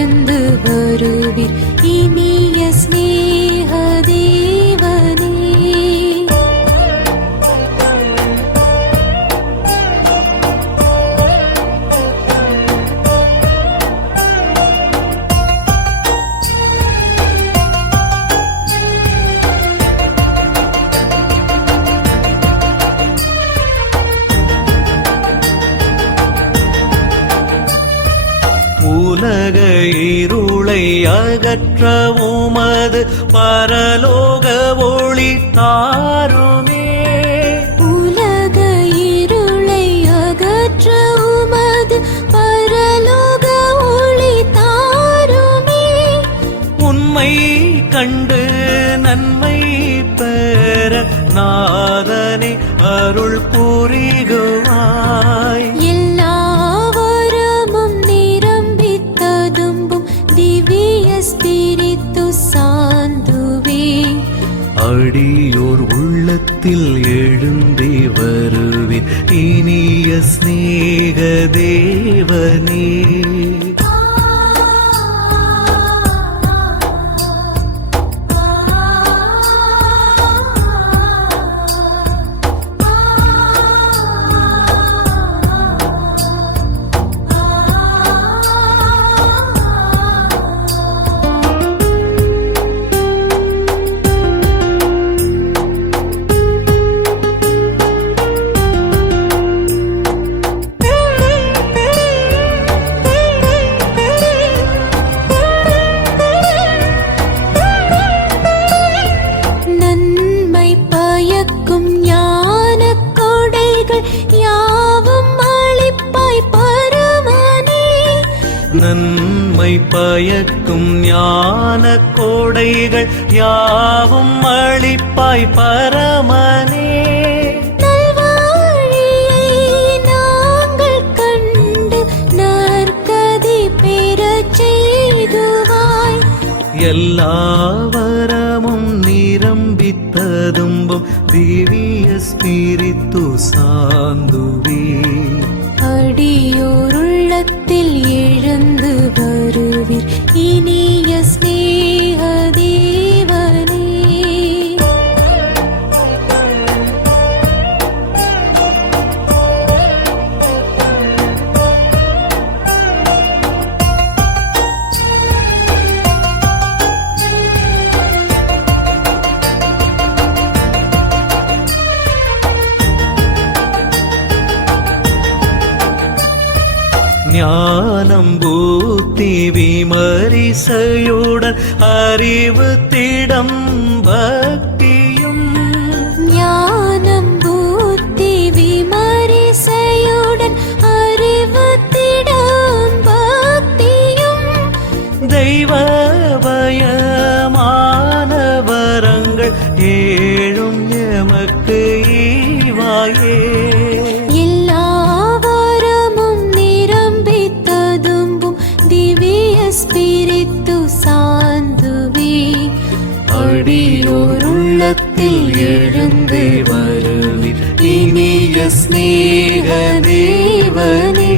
எழுந்து வருவீர் இனிய ஸ்நேக தேவனே. உலக இருளை அகற்ற உமது பரலோக ஒளி தாருமே. உலக இருளை அகற்ற உமது பரலோக ஒளி தாருமே. உண்மை கண்டு நன்மை பெற நாதனே அருள் புரிகுவாய். அடியோர் உள்ளத்தில் எழுந்தே வருவேன் இனிய ஸ்நேக தேவனே. நன்மை பயக்கும் ஞான கோடைகள் யாவும் அளிப்பாய் பரமனே. நல்வாழியை நாங்கள் கண்டு நற்கதி பெறச் செய்துவாய். எல்லா வரமும் நிரம்பித்ததும்பும் திவ்ய ஸ்பிரித்து சாந்துவே. அடியோர் உள்ளத்தில் எழுந்து வருவீர் இனிய ஸ்நேக தேவனே. ஞானம் பூத்தி விமரிசையுடன் அறிவு திடம் பக்தியும். ஞானம் பூத்தி விமரிசையுடன் அறிவு திடம் பக்தியும். தெய்வ பயமான வரங்கள் ஏழும் எமக்கு ஈவாயே. ஸ்பிரித்து சாந்துவே. அடியோர் உள்ளத்தில் எழுந்தே வருவீர் இனிய ஸ்நேக தேவனே.